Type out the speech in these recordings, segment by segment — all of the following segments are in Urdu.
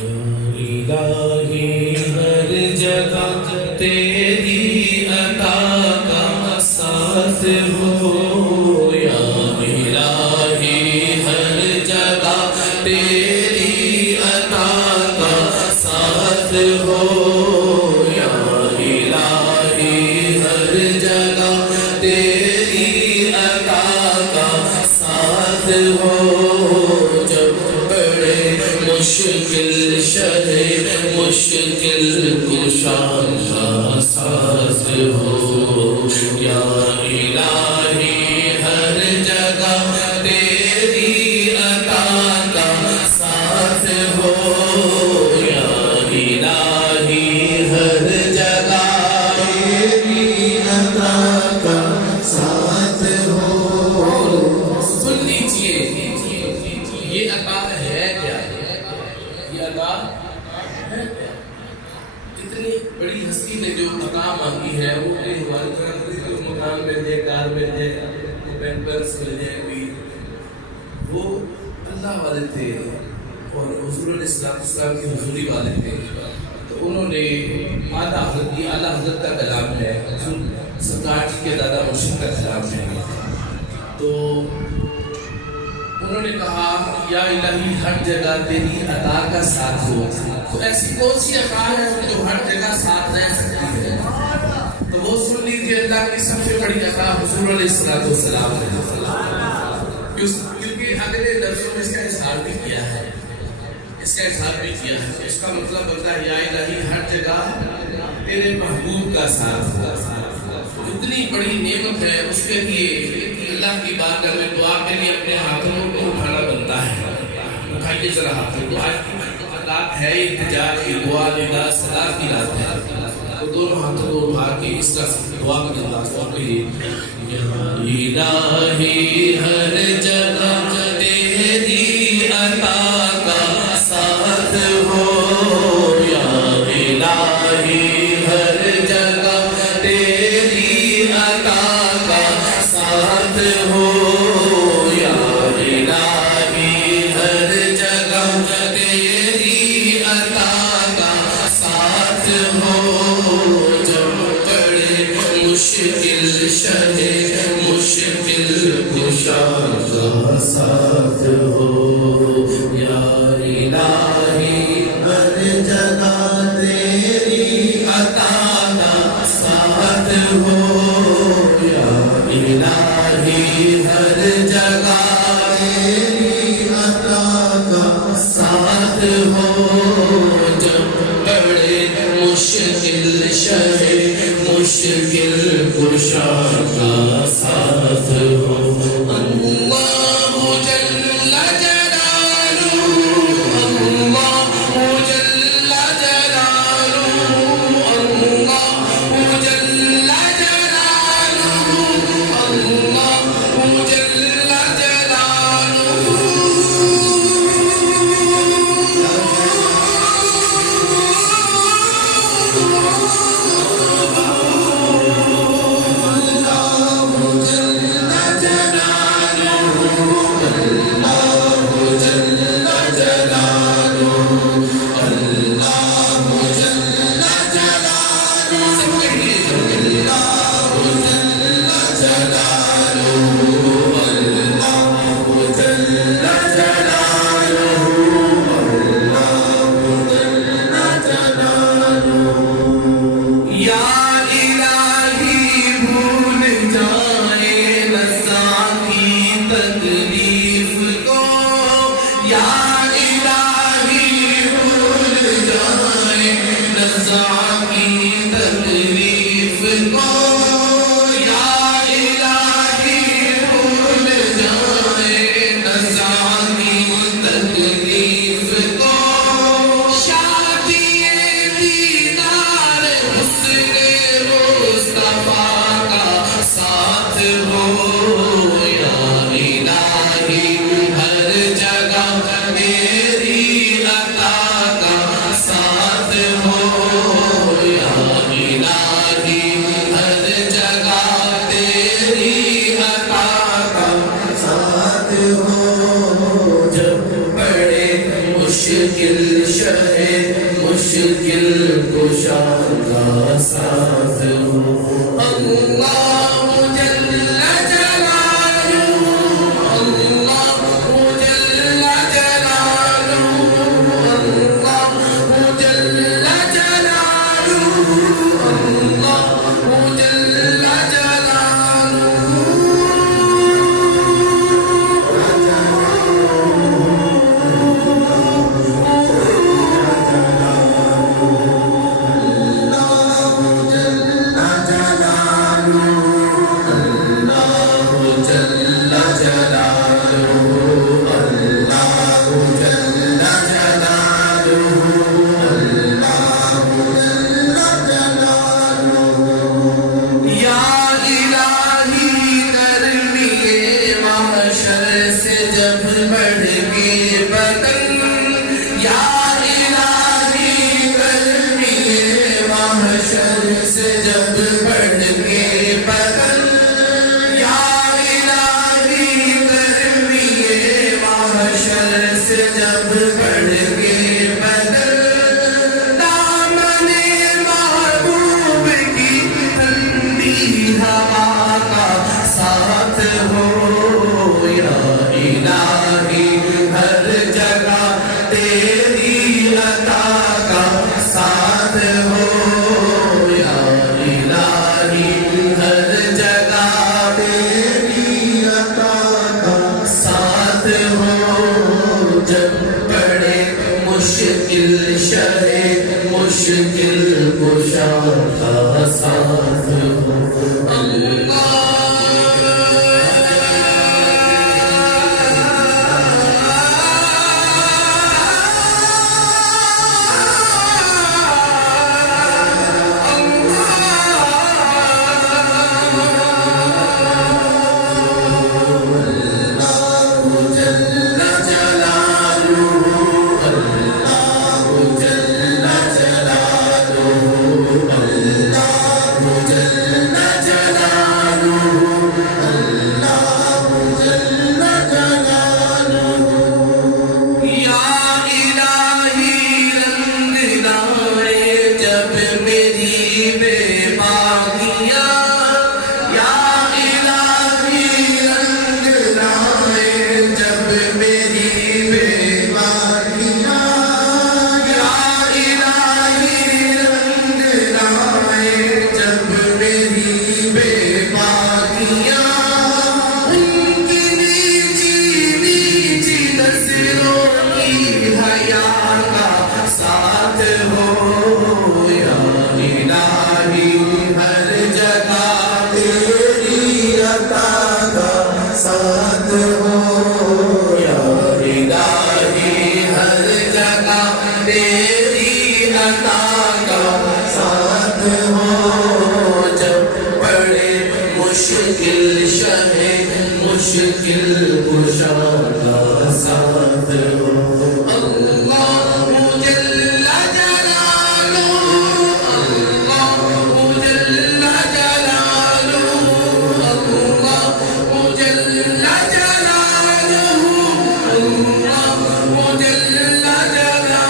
الہی ہر جگہ تیری عطا کا ساتھ ہو، یا الہی ہر جگہ تیری عطا کا ساتھ ہو، یا الہی ہر جگہ تیری عطا کا ساتھ ہو، جب بڑے مشکل شرح مشکل کشا کا ساتھ ہو، یا الہی ہر جگہ تیری عطا کا ساتھ ہو، یا الہی ہر جگہ تیری عطا کا ساتھ ہو۔ سن لیجئے یہ عطا ہے کیا؟ یہ عطا ہے کیا؟ اتنی بڑی ہستی نے جو عطا مانگی ہے وہ اپنے ہماری طرح جو مکان مل جائے، کار مل جائے، پیمپرس مل جائے، بھی وہ اللہ والے تھے اور حضور علیہ السلام کی حضوری والے تھے، تو انہوں نے اعلیٰ حضرت، یہ اعلیٰ حضرت کا کلام ہے، حضور سرکار جی کے دادا مرشد کا کلام ہے، تو انہوں نے کہا یا الہی ہر جگہ تیری عطا کا ساتھ ہو۔ تو ایسی کون سی عطا ہے جو ہر جگہ ساتھ رہ سکتی ہے؟ تو وہ سن لیجیے، اللہ کی سب سے بڑی عطا حضور علیہ السلام ہے، کیونکہ اگلے لفظوں میں اس کا اظہار بھی کیا ہے، اس کا اظہار بھی کیا ہے، اس کا مطلب ہوتا ہے یا الہی ہر جگہ تیرے محبوب کا ساتھ ہو۔ اتنی بڑی نعمت ہے، اس کے لیے اللہ کی بارگاہ میں دعا کے لیے اپنے ہاتھوں کو اٹھانا بنتا ہے۔ اٹھائیے ذرا ہاتھوں کو، آج کی رات ہے التجا کی، دعا ندا صدا کی رات ہے، تو دونوں ہاتھوں کو اٹھا کے اس کا دعا کے انداز میں کہیے، یا الہی ہر جگہ تیری عطا کا ساتھ ہو، یا الہی ہر جگہ تیری عطا کا ساتھ ہو، یا الہی ہر جگہ تیری عطا کا ساتھ ہو، جب بڑے مشکل شرح مشکل کشا کا ساتھ ہو، یا الہی ہر جگہ تیری عطا کا ساتھ ہو، یا الہی ہر جگہ تیری عطا کا ساتھ ہو، جب بڑے مشکل شرح مشکل کشا کا ساتھ ہو۔ اللہ جل جلالہ، اللہ جل جلالہ، اللہ جل جلالہ، اللہ جل جلالہ، مشکل شد مشکل کشا کا ساتھ ہو اللہ جل جلالہ اللہ جل جلالہ اللہ جل جلالہ اللہ جل مشکل کشا کا ساتھ ہو مشکل شہ مشکل کشا کا ساتھ ہو اللہ جل جلالہ اللہ جل جلالہ اللہ جل جلالہ اللہ جل جلالہ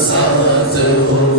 ساتھ ہو